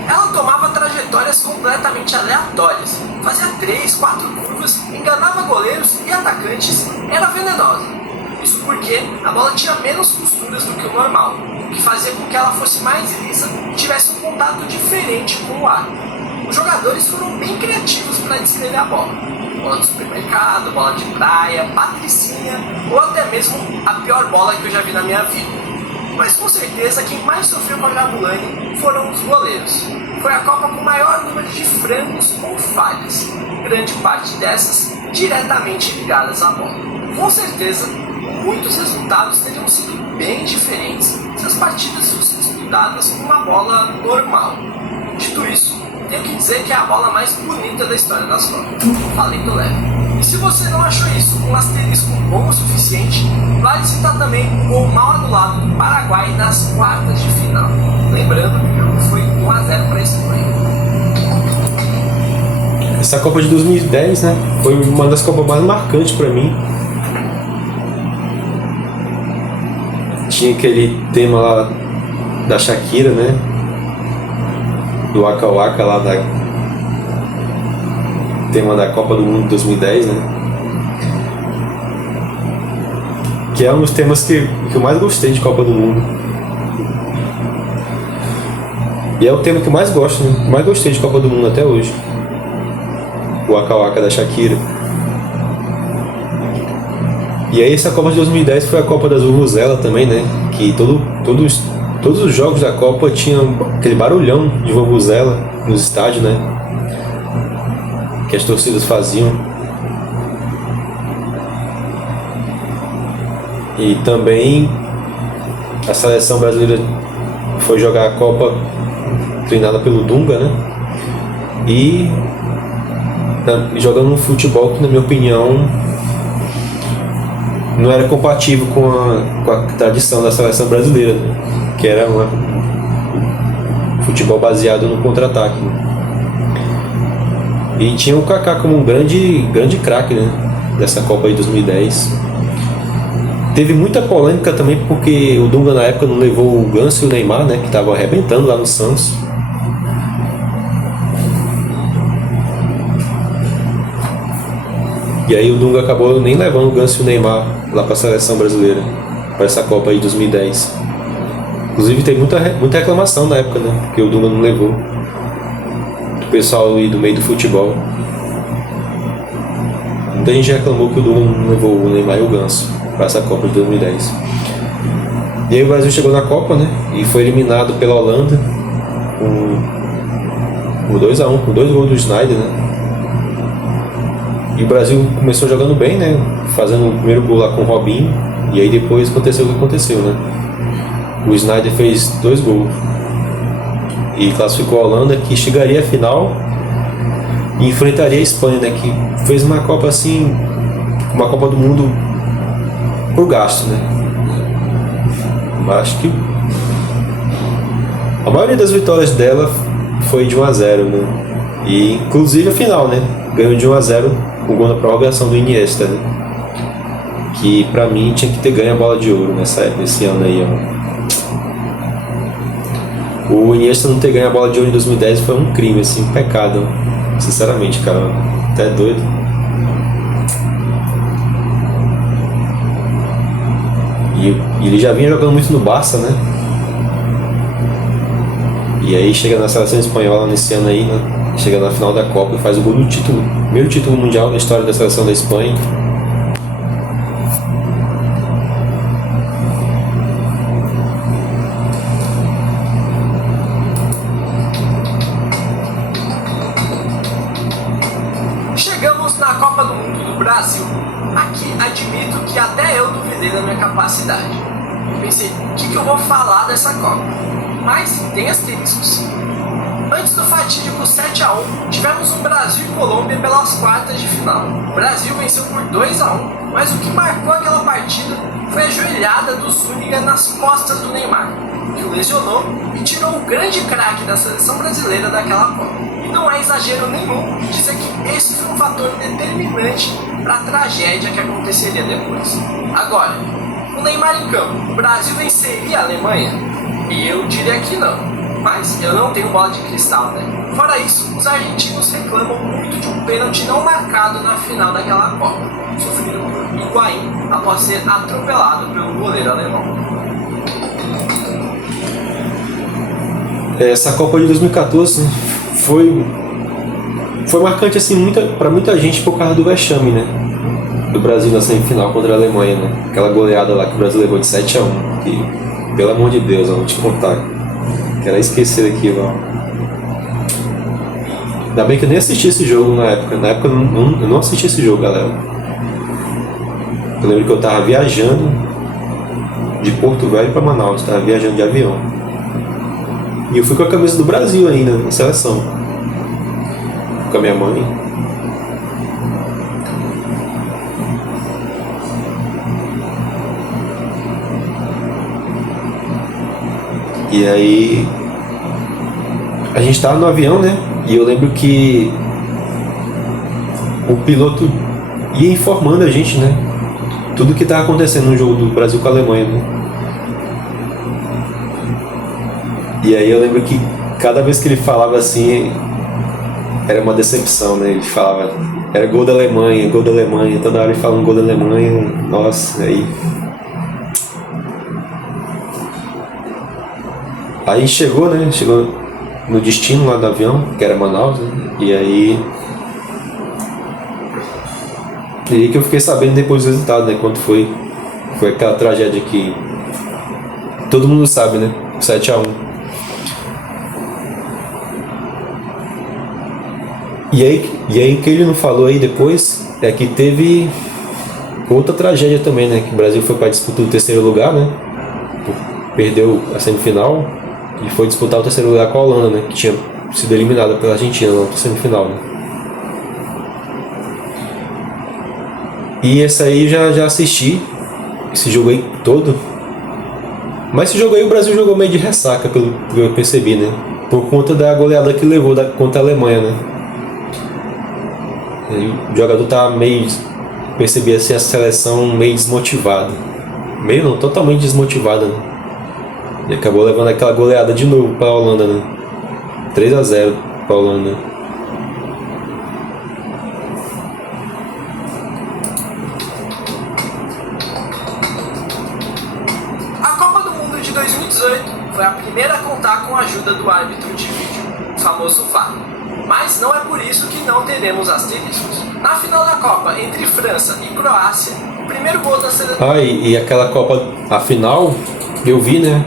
Ela tomava trajetórias completamente aleatórias, fazia 3, 4 curvas, enganava goleiros e atacantes, era venenosa. Isso porque a bola tinha menos costuras do que o normal, o que fazia com que ela fosse mais lisa e tivesse um contato diferente com o ar. Os jogadores foram bem criativos para descrever a bola. Bola de supermercado, bola de praia, patricinha ou até mesmo a pior bola que eu já vi na minha vida. Mas com certeza quem mais sofreu com a Jabulani foram os goleiros. Foi a Copa com o maior número de frangos ou falhas, grande parte dessas diretamente ligadas à bola. Com certeza, muitos resultados teriam sido bem diferentes se as partidas fossem disputadas com uma bola normal. Dito isso, tenho que dizer que é a bola mais bonita da história das Copas. Falei do leve. E se você não achou isso um asterisco bom o suficiente, vale citar também o gol mal anulado do Paraguai nas quartas de final. Lembrando que o jogo foi 1-0 para a Espanha. Essa Copa de 2010, né, foi uma das Copas mais marcantes para mim. Tinha aquele tema lá da Shakira, né, do Waka Waka lá da tema da Copa do Mundo de 2010, né, que é um dos temas que eu mais gostei de Copa do Mundo. E é o tema que eu mais gosto, né, que mais gostei de Copa do Mundo até hoje. O Waka Waka da Shakira. E aí essa Copa de 2010 foi a Copa das Vuvuzela também, né? Que todos os jogos da Copa tinham aquele barulhão de vuvuzela nos estádios, né? Que as torcidas faziam. E também a seleção brasileira foi jogar a Copa treinada pelo Dunga, né? E jogando um futebol que, na minha opinião, não era compatível com a tradição da seleção brasileira, né? Que era um futebol baseado no contra-ataque, né? E tinha o Kaká como um grande craque, né, dessa Copa de 2010. Teve muita polêmica também porque o Dunga na época não levou o Ganso e o Neymar, né, que estavam arrebentando lá no Santos. E aí o Dunga acabou nem levando o Ganso e o Neymar lá para a seleção brasileira, para essa Copa aí de 2010. Inclusive teve muita reclamação na época, né, porque o Dunga não levou. Do pessoal aí do meio do futebol. Muita gente reclamou que o Dunga não levou o Neymar e o Ganso para essa Copa de 2010. E aí o Brasil chegou na Copa, né, e foi eliminado pela Holanda com 2-1, com 2 gols do Sneijder, né. E o Brasil começou jogando bem, né, fazendo o primeiro gol lá com o Robinho, e aí depois aconteceu o que aconteceu, né. O Sneijder fez 2 gols e classificou a Holanda, que chegaria à final e enfrentaria a Espanha, né, que fez uma Copa assim, uma Copa do Mundo por gasto, né. Acho que a maioria das vitórias dela foi de 1-0, né, e inclusive a final, né, ganhou de 1-0 o gol na prorrogação do Iniesta, né, que pra mim tinha que ter ganho a bola de ouro nesse ano aí, ó. O Iniesta não ter ganho a bola de ouro em 2010 foi um crime, assim, um pecado. Sinceramente, cara. Até doido. E ele já vinha jogando muito no Barça, né? E aí chega na seleção espanhola nesse ano aí, né? Chega na final da Copa e faz o gol do título. Primeiro título mundial na história da seleção da Espanha. Chegamos na Copa do Mundo do Brasil. Aqui admito que até eu duvidei da minha capacidade. Pensei, o que eu vou falar dessa Copa? Mas tem asteriscos. Antes do fatídico 7-1, tivemos um Brasil e Colômbia pelas quartas de final. O Brasil venceu por 2-1, mas o que marcou aquela partida foi a joelhada do Zúñiga nas costas do Neymar, que o lesionou e tirou o grande craque da seleção brasileira daquela Copa. E não é exagero nenhum dizer que esse foi um fator determinante para a tragédia que aconteceria depois. Agora, o Neymar em campo, o Brasil venceria a Alemanha? Eu diria que não. Mas eu não tenho bola de cristal, né? Fora isso, os argentinos reclamam muito de um pênalti não marcado na final daquela Copa, sofrido por Higuaín após ser atropelado pelo goleiro alemão. Essa Copa de 2014 foi marcante assim para muita gente por causa do vexame, né? Do Brasil na semifinal contra a Alemanha, né? Aquela goleada lá que o Brasil levou de 7-1, que, pelo amor de Deus, eu vou te contar. Quero esquecer daquilo, ó. Ainda bem que eu nem assisti esse jogo na época. Na época eu não assisti esse jogo, galera. Eu lembro que eu tava viajando de Porto Velho para Manaus, tava viajando de avião. E eu fui com a camisa do Brasil ainda, na seleção. Com a minha mãe. E aí a gente tava no avião, né? E eu lembro que o piloto ia informando a gente, né? Tudo que tava acontecendo no jogo do Brasil com a Alemanha, né? E aí eu lembro que cada vez que ele falava assim, era uma decepção, né? Ele falava, era gol da Alemanha, toda hora ele falando gol da Alemanha, nossa, aí... Aí chegou, né? Chegou no destino lá do avião, que era Manaus, né? E aí que eu fiquei sabendo depois do resultado, né? Quando foi aquela tragédia que todo mundo sabe, né? 7-1. E aí o que ele não falou aí depois é que teve outra tragédia também, né? Que o Brasil foi para disputar o terceiro lugar, né? Perdeu a semifinal e foi disputar o terceiro lugar com a Holanda, né? Que tinha sido eliminada pela Argentina na semifinal, né? E esse aí já assisti, esse jogo aí todo. Mas esse jogo aí o Brasil jogou meio de ressaca, pelo que eu percebi, né? Por conta da goleada que levou contra a Alemanha, né? E o jogador tava meio... Percebi assim a seleção meio desmotivada. Meio não, totalmente desmotivada, né? E acabou levando aquela goleada de novo pra Holanda, né? 3-0 pra Holanda. Foi a primeira a contar com a ajuda do árbitro de vídeo, o famoso VAR. Mas não é por isso que não teremos asteriscos. Na final da Copa entre França e Croácia, o primeiro gol da seleção... E aquela Copa, a final, eu vi, né?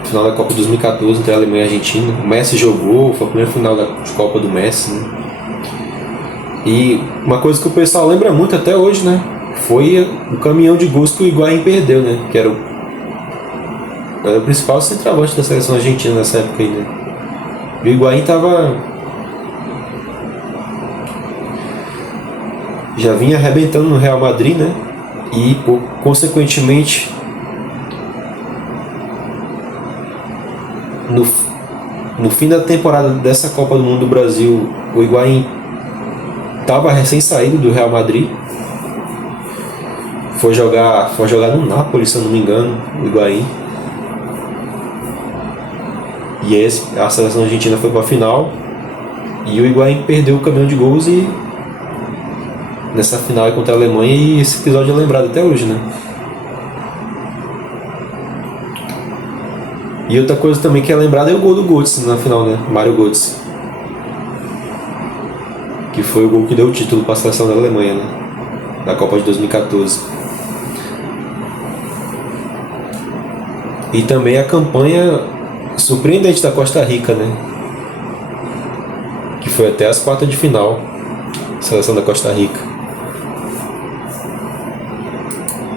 A final da Copa 2014 entre a Alemanha e a Argentina. O Messi jogou, foi a primeira final da Copa do Messi, né? E uma coisa que o pessoal lembra muito até hoje, né? Foi o caminhão de gols que o Higuaín perdeu, né? Que era o principal centroavante da seleção argentina nessa época aí, né? O Higuaín já vinha arrebentando no Real Madrid, né? E, consequentemente, no fim da temporada dessa Copa do Mundo do Brasil, o Higuaín estava recém-saído do Real Madrid. Foi jogar no Napoli, se eu não me engano, o Higuaín. E a seleção argentina foi para a final e o Higuaín perdeu o caminhão de gols nessa final contra a Alemanha, e esse episódio é lembrado até hoje, né? E outra coisa também que é lembrada é o gol do Götze na final, né? Mário Götze, que foi o gol que deu o título para a seleção da Alemanha, né? Da Copa de 2014. E também a campanha surpreendente da Costa Rica, né? Que foi até as quartas de final, a seleção da Costa Rica.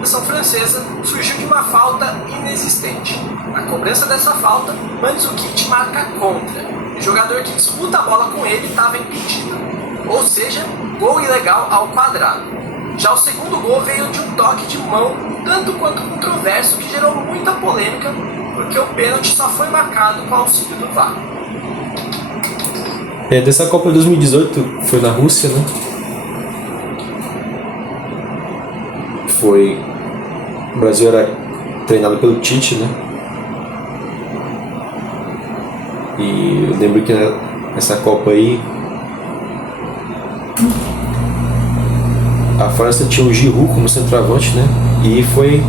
A seleção francesa surgiu de uma falta inexistente. Na cobrança dessa falta, Mandzukic marca contra. O jogador que disputa a bola com ele estava impedido. Ou seja, gol ilegal ao quadrado. Já o segundo gol veio de um toque de mão, tanto quanto controverso, que gerou muita polêmica, porque o pênalti só foi marcado com o auxílio do VAR. Dessa Copa de 2018 foi na Rússia, né? O Brasil era treinado pelo Tite, né? E eu lembro que nessa Copa aí a França tinha o Giroud como centroavante, né? E foi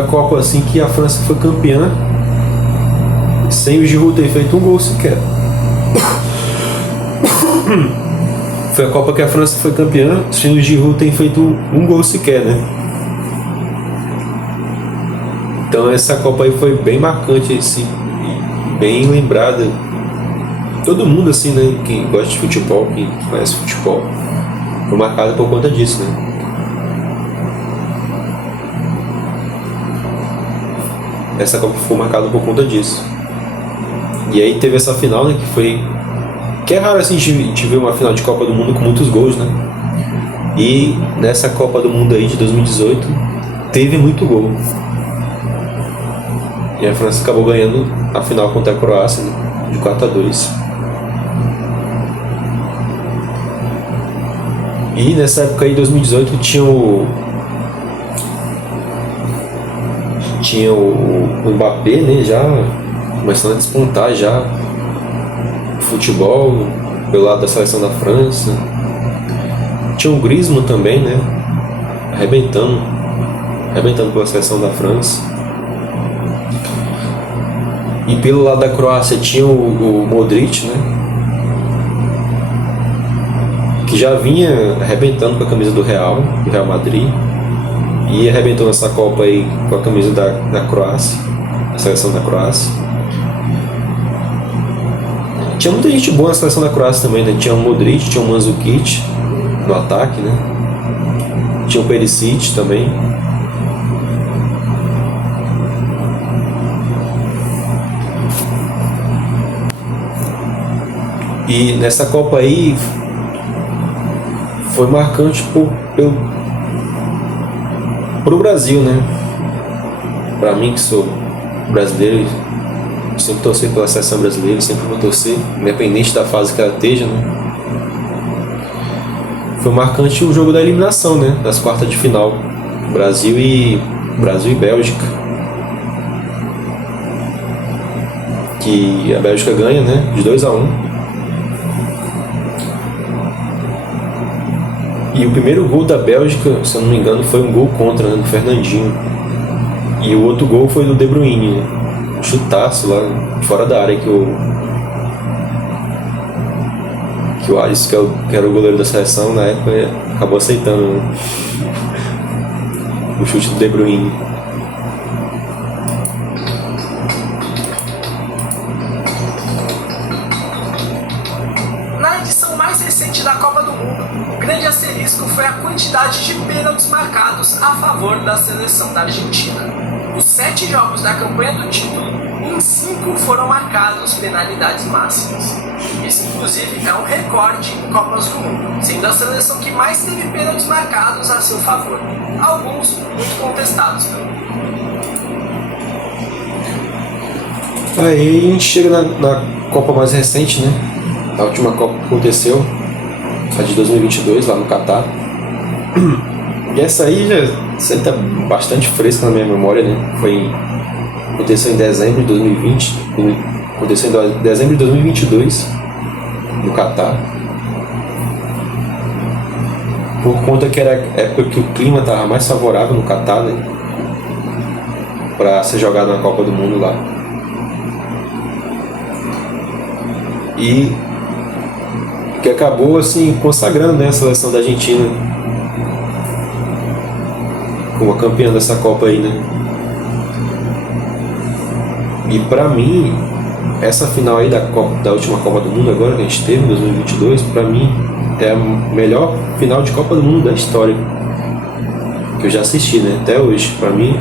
a Copa assim que a França foi campeã sem o Giroud ter feito um gol sequer. Foi a Copa que a França foi campeã sem o Giroud ter feito um gol sequer, né? Então essa Copa aí foi bem marcante, assim, bem lembrada. Todo mundo assim, né? Quem gosta de futebol, quem conhece futebol, foi marcado por conta disso, né? Essa Copa foi marcada por conta disso. E aí teve essa final, né? Que é raro assim a gente ver uma final de Copa do Mundo com muitos gols, né? E nessa Copa do Mundo aí de 2018 teve muito gol. E a França acabou ganhando a final contra a Croácia, né, de 4-2. E nessa época aí, 2018, tinha o Mbappé, né, já começando a despontar já futebol pelo lado da seleção da França. Tinha o Griezmann também, né, arrebentando pela seleção da França. E pelo lado da Croácia tinha o Modric, né, que já vinha arrebentando com a camisa do Real Madrid, e arrebentou nessa Copa aí com a camisa da Croácia, a seleção da Croácia. Tinha muita gente boa na seleção da Croácia também, né? Tinha o Modric, tinha o Mandzukic no ataque, né? Tinha o Perisic também. E nessa Copa aí foi marcante pro Brasil, né? Pra mim, que sou brasileiro, sempre torci pela seleção brasileira, sempre vou torcer, independente da fase que ela esteja, né? Foi marcante o jogo da eliminação, né? Das quartas de final, Brasil e Bélgica, que a Bélgica ganha, né? De 2-1. E o primeiro gol da Bélgica, se eu não me engano, foi um gol contra, né, do Fernandinho. E o outro gol foi do De Bruyne, né? Um chutaço lá fora da área que o Alisson, que era o goleiro da seleção na época, acabou aceitando, né, o chute do De Bruyne. Na edição mais recente da Copa do Mundo, o grande asterisco foi a quantidade de pênaltis marcados a favor da seleção da Argentina. Os 7 jogos da campanha do título, em 5 foram marcados penalidades máximas. Esse, inclusive, é um recorde em Copas do Mundo, sendo a seleção que mais teve pênaltis marcados a seu favor, alguns muito contestados pelo mundo. Aí a gente chega na Copa mais recente, né? A última Copa que aconteceu, a de 2022, lá no Catar. E essa aí já está bastante fresca na minha memória, né? Aconteceu em dezembro de 2020, aconteceu em dezembro de 2022, no Catar. Por conta que era a época que o clima estava mais favorável no Catar, né? Para ser jogado na Copa do Mundo lá. E que acabou assim consagrando, né, a seleção da Argentina como a campeã dessa Copa aí, né? E pra mim, essa final aí da última Copa do Mundo agora que a gente teve em 2022, pra mim é a melhor final de Copa do Mundo da história que eu já assisti, né? Até hoje, pra mim.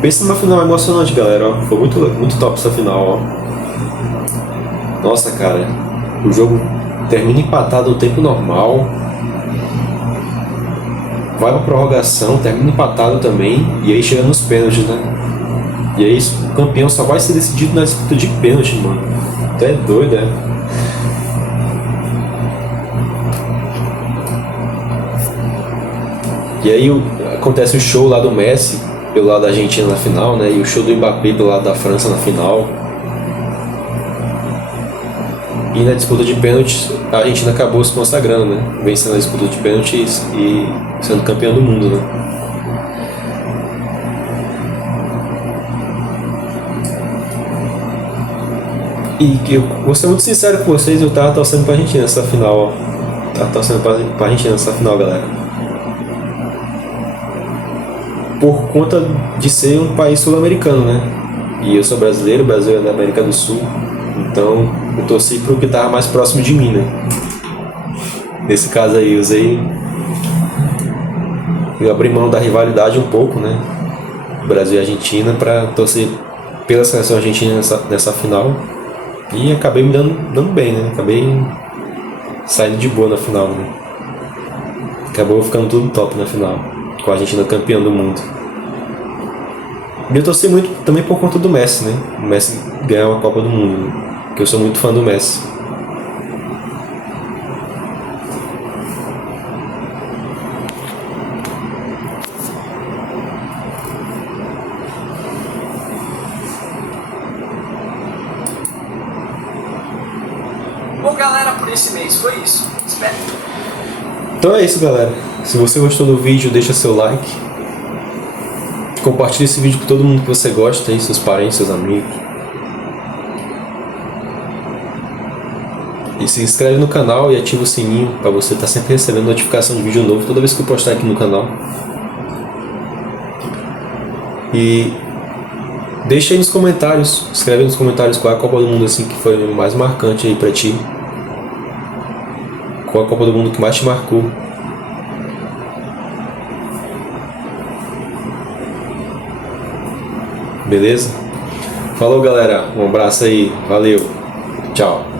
Pensa numa final emocionante, galera, ó. Foi muito top essa final, ó. Nossa, cara, o jogo termina empatado no tempo normal, vai pra prorrogação, termina empatado também, e aí chega nos pênaltis, né? E aí o campeão só vai ser decidido na disputa de pênalti, mano. Até doido, né? E aí acontece o show lá do Messi pelo lado da Argentina na final, né? E o show do Mbappé pelo lado da França na final. E na disputa de pênaltis, a Argentina acabou se consagrando, né? Vencendo a disputa de pênaltis e sendo campeão do mundo, né? E eu vou ser muito sincero com vocês, eu tava torcendo pra Argentina nessa final, ó. Tava torcendo pra Argentina nessa final, galera. Por conta de ser um país sul-americano, né? E eu sou brasileiro, o Brasil é da América do Sul. Então eu torci pro que tava mais próximo de mim, né? Nesse caso aí, eu abri mão da rivalidade um pouco, né? Brasil e Argentina, pra torcer pela seleção argentina nessa final. E acabei me dando bem, né? Acabei saindo de boa na final, né? Acabou ficando tudo top na final, com a Argentina campeã do mundo. E eu torci muito também por conta do Messi, né? O Messi ganhar uma Copa do Mundo, né? Porque eu sou muito fã do Messi. Bom, galera, por esse mês foi isso. Espero. Então é isso, galera. Se você gostou do vídeo, deixa seu like. Compartilhe esse vídeo com todo mundo que você gosta, aí, seus parentes, seus amigos. E se inscreve no canal e ativa o sininho para você estar sempre recebendo notificação de vídeo novo toda vez que eu postar aqui no canal. E deixa aí nos comentários, escreve aí nos comentários qual é a Copa do Mundo assim que foi mais marcante aí pra ti. Qual é a Copa do Mundo que mais te marcou? Beleza? Falou, galera. Um abraço aí. Valeu. Tchau.